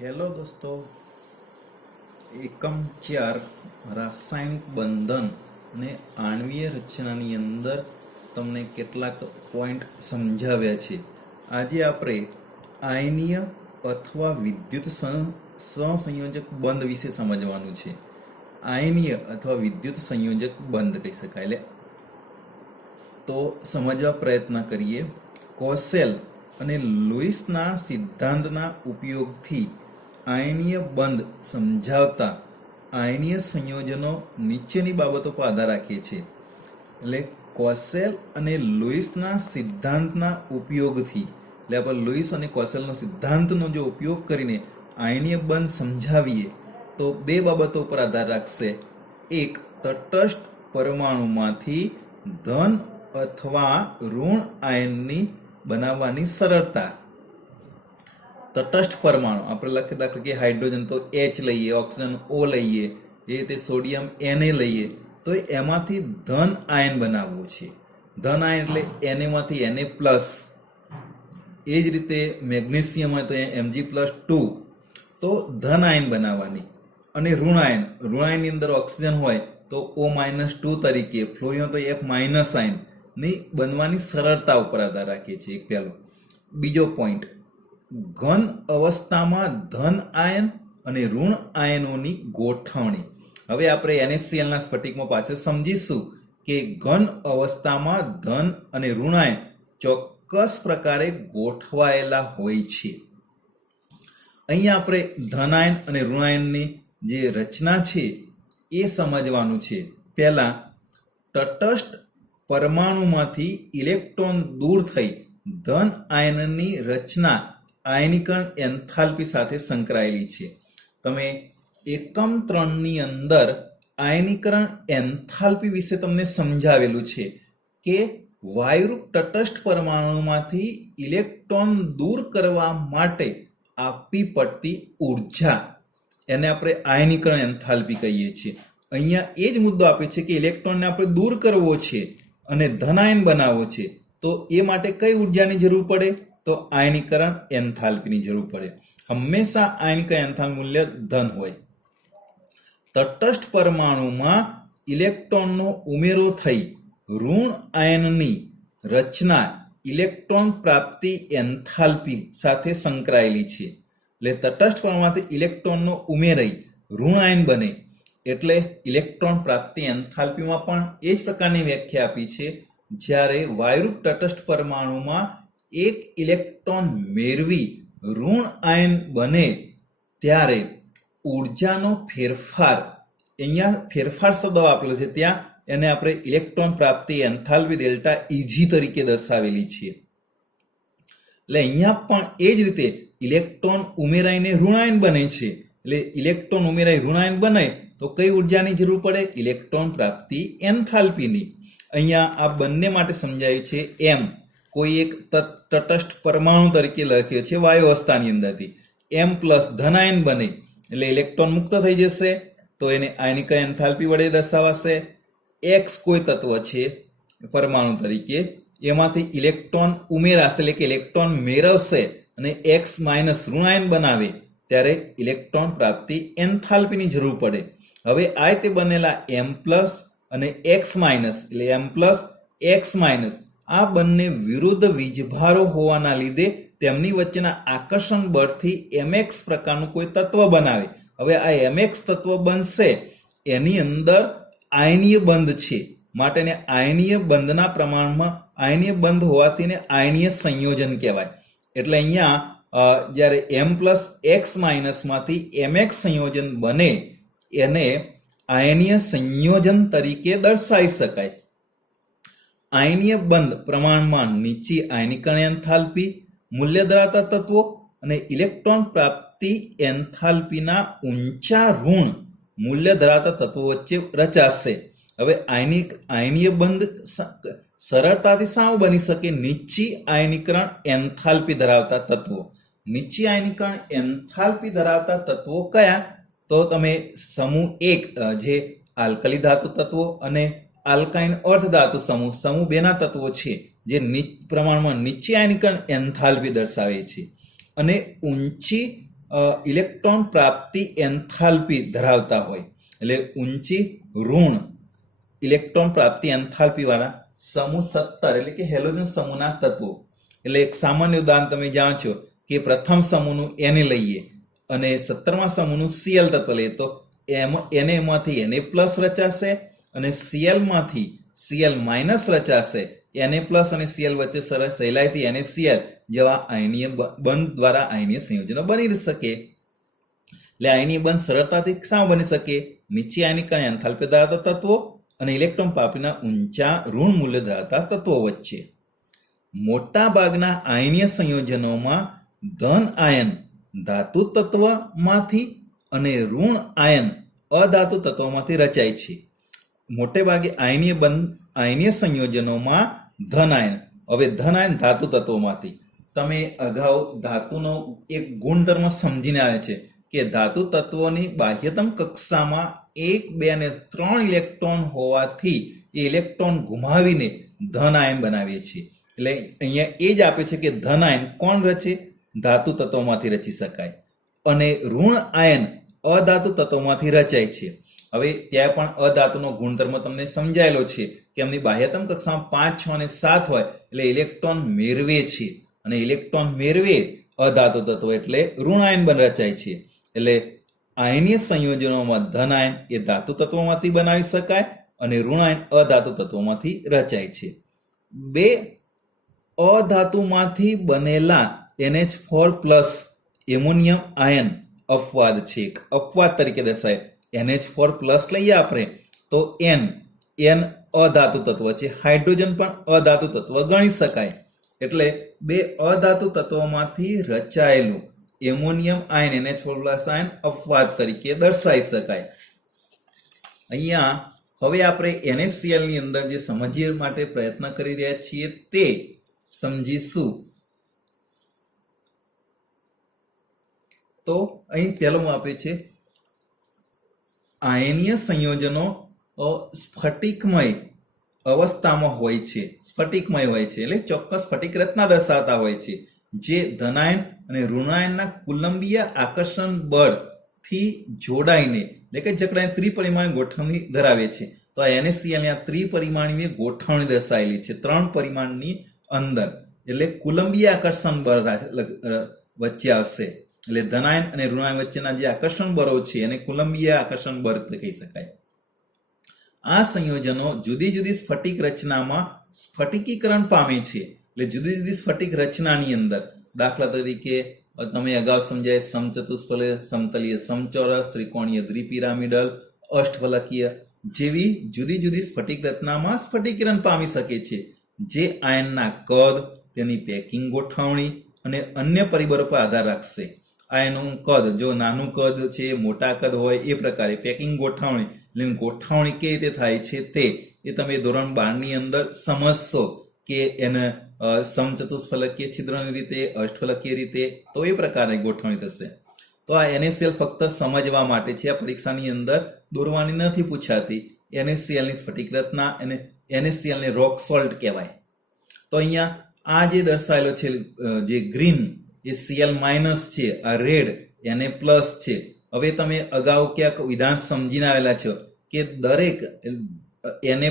Hello દોસ્તો, એકમ 4 રાસાયણિક બંધન ને આણ્વીય રચનાની અંદર તમને કેટલાક પોઈન્ટ સમજાવ્યા છે. આજે આપણે આયનીય અથવા વિદ્યુત સહસંયોજક બંધ વિશે સમજવાનું છે. આયનીય અથવા વિદ્યુત સંયોજક બંધ કહી શકાય. એટલે તો સમજવા પ્રયત્ન કરીએ. કોસેલ અને લુઈસના સિદ્ધાંતના ઉપયોગથી આયનીય બંધ સમજાવતા આયનીય સંયોજનો નીચેની બાબતો પર આધાર રાખે છે. એટલે કોસેલ અને લુઈસના સિદ્ધાંતના ઉપયોગથી, એટલે આપણે લુઈસ અને કોસેલનો સિદ્ધાંતનો જો ઉપયોગ કરીને આયનીય બંધ સમજાવીએ તો બે બાબતો પર આધાર રાખશે. એક, તટસ્થ પરમાણુમાંથી ધન અથવા ઋણ આયનની બનાવવાની સરળતા. તટસ્થ પરમાણુ આપણે લખી દાખલા કે હાઇડ્રોજન તો H લઈએ, ઓક્સિજન O લઈએ, એ રીતે સોડિયમ Na લઈએ, તો એમાંથી ધન આયન બનાવવું છે. ધન આયન એટલે Na માંથી Na+. એ જ રીતે મેગ્નેશિયમ હોય તો Mg+2, તો ધન આયન બનાવવાની. અને ઋણ આયનની અંદર ઓક્સિજન હોય તો O-2 તરીકે, ફ્લોરિન તો F- આયન ની બનવાની સરળતા ઉપર આધાર રાખે છે. એક પહેલો. બીજો પોઈન્ટ, ઘન અવસ્થામાં ધન આયન અને ઋણ આયનોની ગોઠવણી. હવે આપણે NaCl ના સ્ફટિકમાં પાછળ સમજીશું કે ઘન અવસ્થામાં ધન અને ઋણ આયન ચોક્કસ પ્રકારે ગોઠવાયેલા હોય છે. અહીંયા આપણે ધન આયન અને ઋણ આયનની જે રચના છે એ સમજવાનું છે. પહેલા, તટસ્થ પરમાણુમાંથી ઇલેક્ટ્રોન દૂર થઈ ધન આયનની રચના આયનીકરણ એન્થાલ્પી સાથે સંકળાયેલી છે. તમે એકમ 3 ની અંદર આયનીકરણ એન્થાલ્પી વિશે તમને સમજાવેલું છે કે વાયુરૂપ તટસ્થ પરમાણુમાંથી ઇલેક્ટ્રોન દૂર કરવા માટે આપવી પડતી ઉર્જા, એને આપણે આયનીકરણ એન્થાલ્પી કહીએ છીએ. અહીંયા એ જ મુદ્દો આપે છે કે ઇલેક્ટ્રોનને આપણે દૂર કરવો છે અને ધનાયન બનાવવો છે, તો એ માટે કઈ ઉર્જાની જરૂર પડે? તો આયનીકરણ એન્થાલ્પીની જરૂર પડે. હંમેશા આયનીકરણ એન્થાલ્પી મૂલ્ય ધન હોય. તટસ્થ પરમાણુમાં ઇલેક્ટ્રોનનો ઉમેરો થઈ ઋણ આયનની રચના ઇલેક્ટ્રોન પ્રાપ્તિ એન્થાલ્પી સાથે સંકળાયેલી છે. એટલે તટસ્થ પરમાણુમાંથી ઇલેક્ટ્રોનનો ઉમેરાઈ ઋણ આયન બને એટલે ઇલેક્ટ્રોન પ્રાપ્તિ એન્થાલ્પીમાં પણ એ જ પ્રકારની વ્યાખ્યા આપી છે. જ્યારે વાયુરૂપ તટસ્થ પરમાણુમાં એક ઇલેક્ટ્રોન મેળવી ઋણ આયન બને ત્યારે ઉર્જાનો ફેરફાર, અહીંયા ફેરફાર શબ્દ આપેલો છે, ત્યાં એને આપણે ઇલેક્ટ્રોન પ્રાપ્તિ એન્થાલ્પી ડેલ્ટા Eg તરીકે દર્શાવેલી છે. એટલે અહીંયા પણ એ જ રીતે ઇલેક્ટ્રોન ઉમેરાઈને ઋણાયન બને છે. એટલે ઇલેક્ટ્રોન ઉમેરાઈ ઋણાયન બને તો કઈ ઉર્જાની જરૂર પડે? ઇલેક્ટ્રોન પ્રાપ્તિ એન્થાલ્પીની. અહીંયા આ બંને માટે સમજાયું છે. એમ કોઈ એક તટસ્થ પરમાણુ તરીકે લખ્યો છે વાયુ અવસ્થાની અંદરથી, M+ ધનાયન બને એટલે ઇલેક્ટ્રોન મુક્ત થઈ જશે, તો એને આયનીકરણ એન્થાલ્પી વડે દર્શાવાશે. X કોઈ તત્વ છે પરમાણુ તરીકે, એમાંથી ઇલેક્ટ્રોન ઉમેરાશે એટલે કે ઇલેક્ટ્રોન મેળવશે અને X- ઋણાયન બનાવે ત્યારે ઇલેક્ટ્રોન પ્રાપ્તિ એન્થાલ્પીની જરૂર પડે. હવે આ રીતે બનેલા M+ અને X- એટલે M+, X- આ બંને વિરુદ્ધ વીજભારો હોવાના લીધે તેમની વચ્ચેના આકર્ષણ બળથી Mx પ્રકારનું કોઈ તત્વ બનાવે. હવે આ Mx તત્વ બનશે એની અંદર આયનીય બંધ છે, માટે આયનીય બંધના પ્રમાણમાં આયનીય બંધ હોવાથી આયનીય સંયોજન કહેવાય. એટલે અહીંયા જ્યારે M+ X- માંથી Mx સંયોજન બને એને આયનીય સંયોજન તરીકે દર્શાવી શકાય. આયનીય બંધ પ્રમાણમાં નીચી આયનીકરણ એન્થાલ્પી મૂલ્ય ધરાવતા તત્વો અને ઇલેક્ટ્રોન પ્રાપ્તિ એન્થાલ્પીના ઊંચા ઋણ મૂલ્ય ધરાવતા તત્વો વચ્ચે રચાશે. હવે આયનીય બંધ સરળતાથી સાવ બની શકે? નીચી આયનીકરણ એન્થાલ્પી ધરાવતા તત્વો. નીચી આયનીકરણ એન્થાલ્પી ધરાવતા તત્વો કયા? તો તમે સમૂહ 1 જે આલ્કલી ધાતુ તત્વો અને આલ્કાઇન અર્ધ ધાતુ સમૂહ 2 ના તત્વો છે જે પ્રમાણમાં નીચી આયનીકરણ એન્થાલ્પી દર્શાવે છે અને ઊંચી ઇલેક્ટ્રોન પ્રાપ્તિ એન્થાલ્પી ધરાવતા હોય, એટલે ઊંચી ઋણ ઇલેક્ટ્રોન પ્રાપ્તિ એન્થાલ્પી વાળા સમૂહ 17 એટલે કે હેલોજન સમૂહના તત્વો. એટલે એક સામાન્ય ઉદાહરણ તમે જાણો છો કે પ્રથમ સમૂહનું એને લઈએ અને 17મા સમૂહનું Cl તત્વ લઈએ તો એમાંથી Na+ રચાશે અને Cl માંથી Cl- રચાશે. Na+ અને Cl વચ્ચે સહેલાઈથી NaCl જેવા આયનીય બંધ દ્વારા આયનીય સંયોજનો બની શકે. એટલે આયનીય બંધ સરળતાથી શા બની શકે? નીચે આયનીકરણ એન્થાલ્પી ધરાવતા તત્વો અને ઇલેક્ટ્રોન પ્રાપ્તિના ઊંચા ઋણ મૂલ્ય ધરાવતા તત્વો વચ્ચે. મોટા ભાગના આયનીય સંયોજનોમાં ધન આયન ધાતુ તત્વમાંથી અને ઋણ આયન અધાતુ તત્વમાંથી રચાય છે. મોટે ભાગે આયનીય સંયોજનોમાં ધન આયન. હવે ધન આયન ધાતુ તત્વોમાંથી. તમે અગાઉ ધાતુનો એક ગુણધર્મ સમજીને આવે છે કે ધાતુ તત્વોની બાહ્યતમ કક્ષામાં 1, 2 અને 3 ઇલેક્ટ્રોન હોવાથી એ ઇલેક્ટ્રોન ગુમાવીને ધન આયન બનાવીએ છીએ. એટલે અહીંયા એ જ આપે છે કે ધન આયન કોણ રચે? ધાતુ તત્વોમાંથી રચી શકાય અને ઋણ આયન અધાતુ તત્વોમાંથી રચાય છે. હવે ત્યાં પણ અધાતુનો ગુણધર્મ તમને સમજાયેલો છે કે એમની બાહ્યતમ કક્ષામાં 5, 6 અને 7 હોય એટલે ઇલેક્ટ્રોન મેળવે છે અને ઇલેક્ટ્રોન મેળવે અધાતુ તત્વો એટલે ઋણ આયન રચાય છે. એટલે આયનીય સંયોજનોમાં ધન આયન એ ધાતુ તત્વોમાંથી બનાવી શકાય અને ઋણ આયન અધાતુ તત્વોમાંથી રચાય છે. 2 અધાતુમાંથી બનેલા NH4+ એમોનિયમ આયન અપવાદ છે. અપવાદ તરીકે દર્શાય. NH4+ લઈએ આપણે તો N અધાતુ તત્વ છે. હાઇડ્રોજન પણ અધાતુ તત્વ ગણી શકાય. એટલે 2 અધાતુ તત્વોમાંથી રચાયેલું એમોનિયમ આયન NH4+ આયન અપવાદ તરીકે દર્શાવી શકાય. અહીંયા હવે આપણે NaCl ની અંદર જે સમજવા માટે પ્રયત્ન કરી રહ્યા છીએ તે સમજીશું. તો અહીં પહેલું આપે છે આયનીય સંયોજનો સ્ફટિકમય અવસ્થામાં હોય છે. સ્ફટિકમય હોય છે એટલે ચોક્કસ સ્ફટિક રચના દર્શાવતા હોય છે જે ધનાયન અને ઋણાયનના કુલંબીય આકર્ષણ બળથી જોડાઈને એટલે કે જકડાઈને ત્રિપરિમાણીય ગોઠવણી ધરાવે છે. તો આ NaCl ની આ ત્રિપરિમાણીય ગોઠવણી દર્શાવેલી છે 3 પરિમાણની અંદર. એટલે કુલંબીય આકર્ષણ બળ વચ્ચે આવશે. એટલે ધનાયન અને ઋણાયન વચ્ચેના જે આકર્ષણ બળો છે એને કુલંબીય આકર્ષણ બળ કહી શકાય. આ સંયોજનો જુદી જુદી સ્ફટિક રચનામાં સ્ફટિકીકરણ પામે છે. એટલે જુદી જુદી સ્ફટિક રચનાની અંદર દાખલા તરીકે તમે અગાઉ સમજાય સમચતુષ્ફલક, સમતલીય સમચોરસ, ત્રિકોણીય દ્વિપિરામિડલ, અષ્ટફલકીય જેવી જુદી જુદી સ્ફટિક રચનામાં સ્ફટિકીકરણ પામી શકે છે જે આયનના કદ, તેની પેકિંગ ગોઠવણી અને અન્ય પરિબળો પર આધાર રાખશે. આયનનું કદ, જો નાનું કદ છે, મોટા કદ હોય એ પ્રકારે પેકિંગ ગોઠવણી એટલે ગોઠવણી કેવી રીતે થાય છે તે એ તમે ધોરણ 12 ની અંદર સમજશો કે એને સમચતુષ્ફલકીય છિદ્રની રીતે, અષ્ટફલકીય રીતે તો એ પ્રકારની ગોઠવણી થશે. તો આ NaCl ફક્ત સમજવા માટે છે. આ પરીક્ષાની અંદર દોરવાની નથી પૂછાતી. NaCl ની સ્ફટિક રચના અને NaCl ને રોક સોલ્ટ કહેવાય. તો અહીંયા આ જે દર્શાવેલો છે જે ગ્રીન એ Cl- છે, આ રેડ Na+ છે. હવે તમે અગાઉ ક્યાંક વિધાન સમજીને આવેલા છો કે દરેક Na+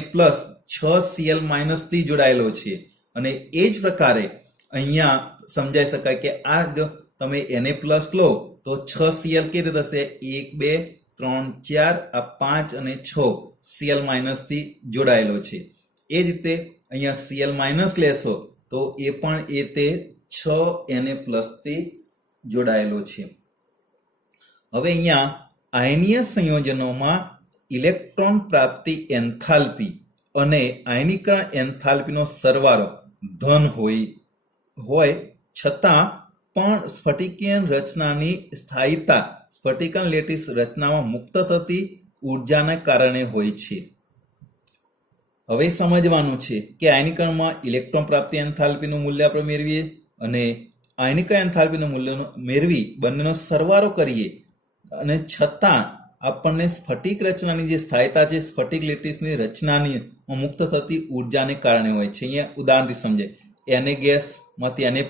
6 Cl- થી જોડાયેલો છે અને એ જ પ્રકારે અહીંયા સમજાઈ શકાય કે આ જો તમે Na+ લો તો 6 Cl કેવી રીતે થશે? 1, 2, 3, 4 આ 5 અને 6 Cl- થી જોડાયેલો છે. એ જ રીતે અહીંયા Cl- લેશો તો એ પણ એ તે 6 Na+ થી જોડાયેલો છે. હવે અહીંયા આયનીય સંયોજનોમાં ઇલેક્ટ્રોન પ્રાપ્તિ એન્થાલ્પી અને આયનીકરણ એન્થાલ્પીનો સરવાળો ધન હોય છતાં પણ સ્ફટિકીય રચનાની સ્થાયીતા સ્ફટિકન લેટિસ રચનામાં મુક્ત થતી ઉર્જાના કારણે હોય છે. હવે સમજવાનું છે કે આયનીકરણમાં ઇલેક્ટ્રોન પ્રાપ્તિ એન્થાલ્પીનું મૂલ્ય આપણે મેળવીએ અને આયનીકરણ એન્થાલ્પીનું મૂલ્ય મેળવી બંનેનો સરવાળો કરીએ અને છતાં આપણને સ્ફટિક રચનાની જે સ્થાયીતા છે સ્ફટિક લેટિસની રચનાની મુક્ત થતી ઉર્જાને કારણે હોય છે. અહીંયા ઉદાહરણથી સમજાય. Na ગેસમાંથી Na+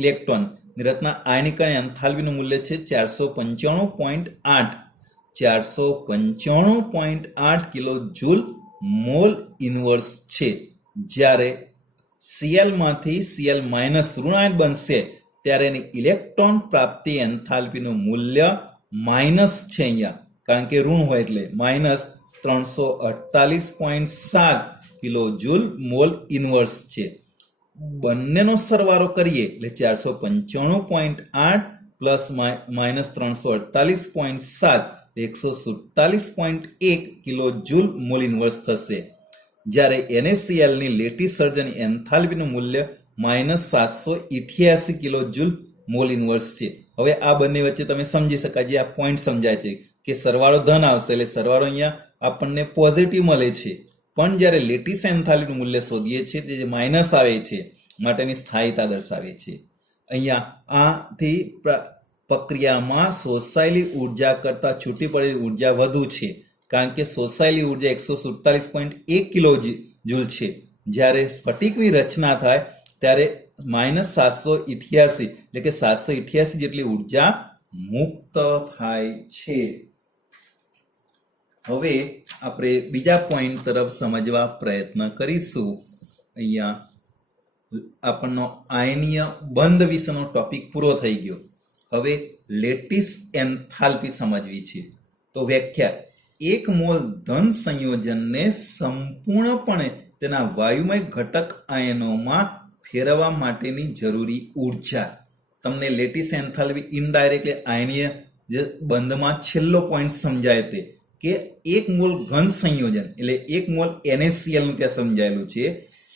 ઇલેક્ટ્રોન નિરતના આયનિક અને એન્થાલ્પીનું મૂલ્ય છે 495.8 495.8 કિલો જૂલ મોલ ઇન્વર્સ છે. જ્યારે Cl માંથી Cl માઇનસ ઋણાયન બનશે ત્યારે એની ઇલેક્ટ્રોન પ્રાપ્તિ એન્થાલ્પીનું મૂલ્ય માઇનસ છે અહીંયા, કારણ કે ઋણ હોય એટલે minus 348.7 kilo joule mall inverse છે. બંનેનો સરવાળો કરીએ એટલે 495.8 plus minus 348.7 147.1 kilo joule mall inverse થશે. જ્યારે NaCl ની લેટીસ સર્જન એન્થાલ્પીનું મૂલ્ય minus 788 kilo joule mall inverse છે. હવે આ બંને વચ્ચે તમે સમજી શકાય, જે આ પોઈન્ટ સમજાય છે કે સરવાળો ધન આવશે એટલે સરવાળો અહીંયા આપણને પોઝિટિવ મળે છે, પણ જ્યારે લેટીસ એન્થાલ્પીનું મૂલ્ય શોધીએ છીએ તે જે માઇનસ આવે છે માટેની સ્થાયીતા દર્શાવે છે. અહીંયા આથી પ્રક્રિયામાં શોષાયેલી ઉર્જા કરતાં છૂટી પડેલી ઉર્જા વધુ છે, કારણ કે શોષાયેલી ઉર્જા 147.1 કિલો જૂલ છે. જ્યારે સ્ફટિકની રચના થાય ત્યારે માઇનસ 788 એટલે કે 788 જેટલી ઉર્જા મુક્ત થાય છે. હવે આપણે બીજા પોઈન્ટ તરફ સમજવા પ્રયત્ન કરીશું. અહીંયા આપણનો આયનીય બંધ વિશેનો ટોપિક પૂરો થઈ ગયો. હવે લેટીસ એન્થાલ્પી સમજવી છે. તો વ્યાખ્યા: એક મોલ ધન સંયોજનને સંપૂર્ણપણે તેના વાયુમય ઘટક આયનોમાં ફેરવવા માટેની જરૂરી ઉર્જા. તમને લેટીસ એન્થાલ્પી ઇનડાયરેક્ટલી આયનીય જે બંધમાં છેલ્લો પોઈન્ટ સમજાય તે કે એક મોલ ઘન સંયોજન એટલે એક મોલ NaCl નું ત્યાં સમજાયેલું છે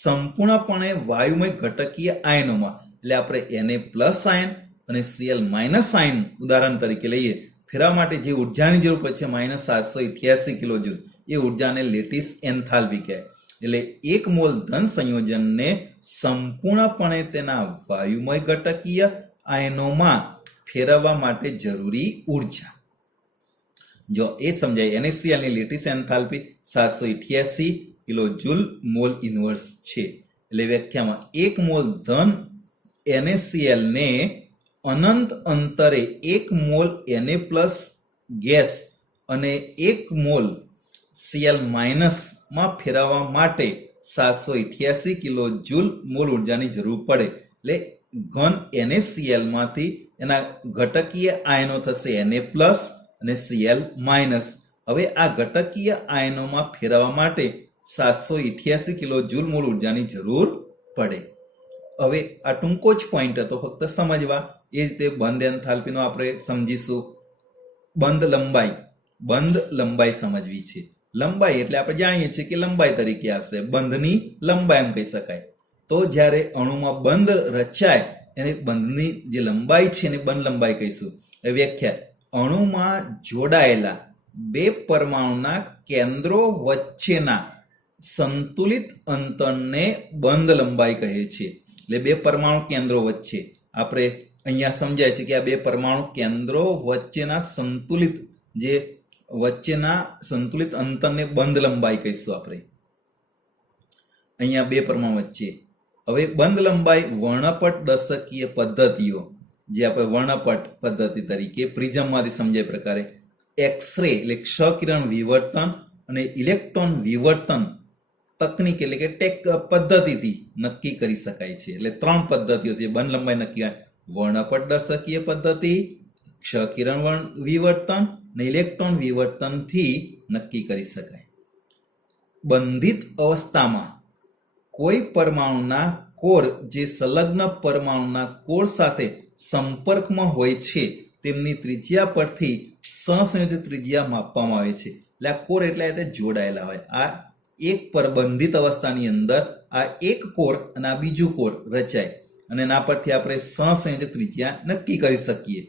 સંપૂર્ણપણે વાયુમય ઘટકીય આયનોમાં, એટલે આપણે Na પ્લસ આયન અને Cl માઇનસ આયન ઉદાહરણ તરીકે લઈએ, ફેરવા માટે જે ઉર્જાની જરૂર પડે છે માઇનસ 788 કિલો જૂલ, એ ઉર્જાને લેટીસ એન્થાલ્પી કહેવાય. એટલે એક મોલ ધન સંયોજનને સંપૂર્ણપણે તેના વાયુમય ઘટકીય આયનોમાં ફેરવવા માટે જરૂરી ઉર્જા. જો એ સમજાય, NaCl ની lattice enthalpy 788 kilo joule mall inverse છે. એટલે વ્યાખ્યામાં એક મોલ ધન NaCl ને અનંત અંતરે એક મોલ Na પ્લસ ગેસ અને એક મોલ Cl માઇનસ માં ફેરવવા માટે 788 કિલો જૂલ મોલ ઉર્જાની જરૂર પડે. એટલે ઘન NaCl માંથી એના ઘટકીય આયનો થશે Na પ્લસ અને Cl માઇનસ. હવે આ ઘટકીય આયનોમાં ફેરવવા માટે 788 કિલો જૂલ મોલ ઉર્જાની જરૂર પડે. હવે આ ટૂંકો જ પોઈન્ટ હતો, ફક્ત સમજવા. એ રીતે બંધ એન્થાલ્પીનો આપણે સમજીશું. બંધ લંબાઈ સમજવી છે. લંબાઈ એટલે આપણે જાણીએ છીએ કે લંબાઈ તરીકે આવશે, બંધની લંબાઈ એમ કહી શકાય. તો જ્યારે અણુમાં બંધ રચાય એને બંધની જે લંબાઈ છે એને બંધ લંબાઈ કહીશું. એ વ્યાખ્યા: અણુમાં જોડાયેલા બે પરમાણુના કેન્દ્રો વચ્ચેના સંતુલિત અંતરને બંધ લંબાઈ કહે છે. એટલે બે પરમાણુ કેન્દ્રો વચ્ચે આપણે અહીંયા સમજાય છે કે આ બે પરમાણુ કેન્દ્રો વચ્ચેના સંતુલિત અંતરને બંધ લંબાઈ કહીશું આપણે. અહીંયા બે પરમાણુ વચ્ચે. હવે બંધ લંબાઈ વર્ણપટ દર્શકીય પદ્ધતિઓ, જે આપણે વર્ણપટ પદ્ધતિ તરીકે પ્રિઝમમાંથી સમજાય પ્રકારે એક્સરે એટલે ક્ષ-કિરણ વિવર્તન અને ઇલેક્ટ્રોન વિવર્તન તકનીક એટલે કે પદ્ધતિથી નક્કી કરી શકાય છે. એટલે ત્રણ પદ્ધતિઓ છે બંધ લંબાઈ નક્કી: વર્ણપટ દર્શકીય પદ્ધતિ, ક્ષ-કિરણ વિવર્તન અને ઇલેક્ટ્રોન વિવર્તનથી નક્કી કરી શકાય. બંધિત અવસ્થામાં કોઈ પરમાણુના કોર જે સંલગ્ન પરમાણુના કોર સાથે સંપર્કમાં હોય છે તેમની ત્રિજ્યા પરથી સહસંયોજક ત્રિજ્યા માપવામાં આવે છે. એટલે આ કોર એટલે જોડાયેલા હોય. આ એક બંધિત અવસ્થાની અંદર આ એક કોર અને આ બીજું કોર રચાય અને એના પરથી આપણે સહસંયોજક ત્રિજ્યા નક્કી કરી શકીએ.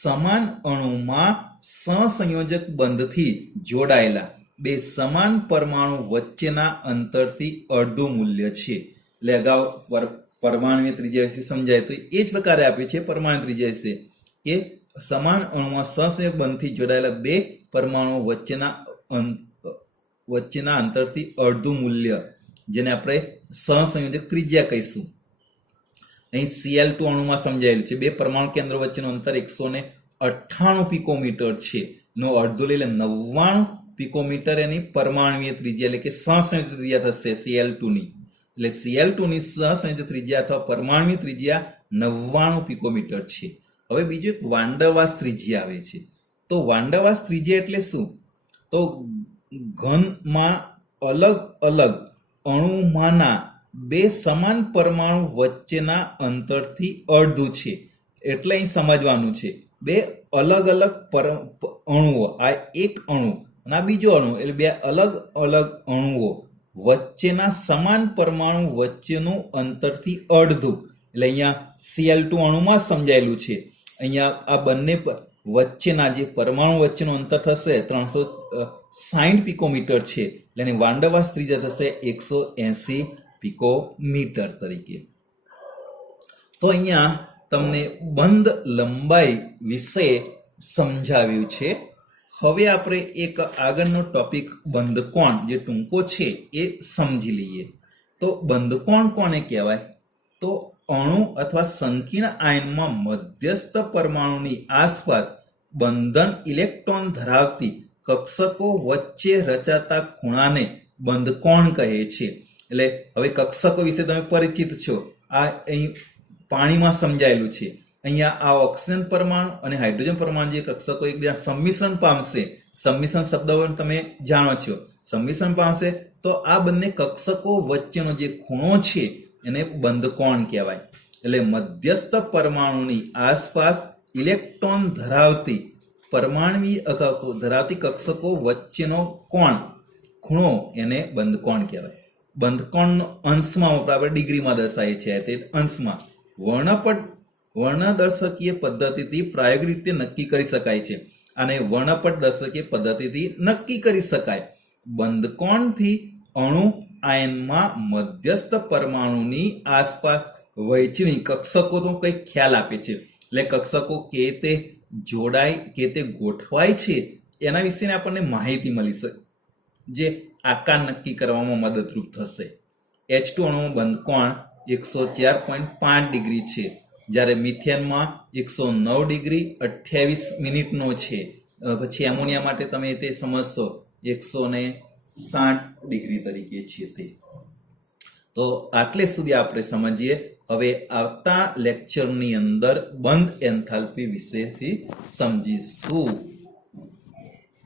સમાન અણુમાં સહસંયોજક બંધથી જોડાયેલા બે સમાન પરમાણુ વચ્ચેના અંતરથી અડધું મૂલ્ય છે. એટલે અગાઉ પરમાણુની ત્રિજ્યા વિશે સમજાય તો એ જ પ્રકારે આપ્યું છે પરમાણુ ત્રિજ્યા વિશે કે સમાન અણુમાં સહસંયોજક બંધથી જોડાયેલા બે પરમાણુ વચ્ચેના અંતરથી અડધું મૂલ્ય, જેને આપણે સહસંયોજક ત્રિજ્યા કહીશું. અહીં Cl2 અણુમાં સમજાયેલું છે. બે પરમાણુ કેન્દ્ર વચ્ચેનું અંતર 198 પિકોમીટર છે. નો અડધો લઈ લે 99 પિકોમીટર એની પરમાણુય ત્રિજ્યા એટલે કે સહસંયોજક ત્રિજ્યા થશે Cl2 ની. એટલે Cl2 ની સહસંયોજક ત્રિજ્યા અથવા પરમાણુય ત્રિજ્યા 99 પિકોમીટર છે. હવે બીજું એક વાન ડર વાલ્સ ત્રિજ્યા આવે છે. તો વાન ડર વાલ્સ ત્રિજ્યા એટલે શું? તો ઘનમાં અલગ અલગ અણુમાંના બે સમાન પરમાણુ વચ્ચેના અંતરથી અડધું છે. એટલે અહીં સમજવાનું છે બે અલગ અલગ અણુઓ, આ એક અણુ અને આ બીજો અણુ, એટલે બે અલગ અલગ અણુઓ વચ્ચેના સમાન પરમાણુ વચ્ચેનું અંતરથી અડધું. એટલે અહીંયા Cl2 અણુમાં સમજાયેલું છે. અહીંયા આ બંને વચ્ચેના જે પરમાણુ વચ્ચેનું અંતર થશે 360 પિકોમીટર છે. એટલે એની વાન ડર વાલ્સ ત્રિજ્યા થશે 180 પિકોમીટર તરીકે. તો અહીંયા તમને બંધ લંબાઈ વિશે સમજાવ્યું છે. હવે આપણે એક આગળનો ટોપિક બંધ કોણ જે ટૂંકો છે એ સમજી લઈએ. તો બંધ કોણ કોને કહેવાય? તો અણુ અથવા સંકીર્ણ આયનમાં મધ્યસ્થ પરમાણુની આસપાસ બંધન ઇલેક્ટ્રોન ધરાવતી કક્ષકો વચ્ચે રચાતા ખૂણાને બંધ કોણ કહે છે. એટલે હવે કક્ષકો વિશે તમે પરિચિત છો. આ અહીં પાણીમાં સમજાયેલું છે. અહીંયા આ ઓક્સિજન પરમાણુ અને હાઇડ્રોજન પરમાણુ જે કક્ષકો એકબીજા સંમિશ્રણ પામશે. સંમિશ્રણ શબ્દ તમે જાણો છો. સંમિશ્રણ પામશે તો આ બંને કક્ષકો વચ્ચેનો જે ખૂણો છે એને બંધ કોણ કહેવાય. એટલે મધ્યસ્થ પરમાણુની આસપાસ ઇલેક્ટ્રોન ધરાવતી પરમાણુય ધરાવતી કક્ષકો વચ્ચેનો કોણ ખૂણો એને બંધ કોણ કહેવાય. બંધ કોણનો અંશમાં આપણે ડિગ્રીમાં દર્શાવીએ છીએ. તે અંશમાં વર્ણદર્શકીય પદ્ધતિથી પ્રાયોગિક રીતે નક્કી કરી શકાય છે અને વર્ણપટ દર્શકીય પદ્ધતિથી નક્કી કરી શકાય. બંધકોણથી અણુ આયનમાં મધ્યસ્થ પરમાણુની આસપાસ વહેંચણી કક્ષકોનો કંઈક ખ્યાલ આપે છે. એટલે કક્ષકો કે તે જોડાય કે તે ગોઠવાય છે એના વિશે આપણને માહિતી મળી શકે, જે આકાર નક્કી કરવામાં મદદરૂપ થશે. H2 અણુમાં બંધકોણ 104.5 ડિગ્રી છે, જ્યારે મિથેનમાં 109 ડિગ્રી 28 મિનિટનો છે. પછી એમોનિયા માટે તમે તે સમજશો 160 ડિગ્રી તરીકે છે તે. તો આટલે સુધી આપણે સમજીએ. હવે આવતા લેક્ચરની અંદર બંધ એન્થાલ્પી વિશેથી સમજીશું.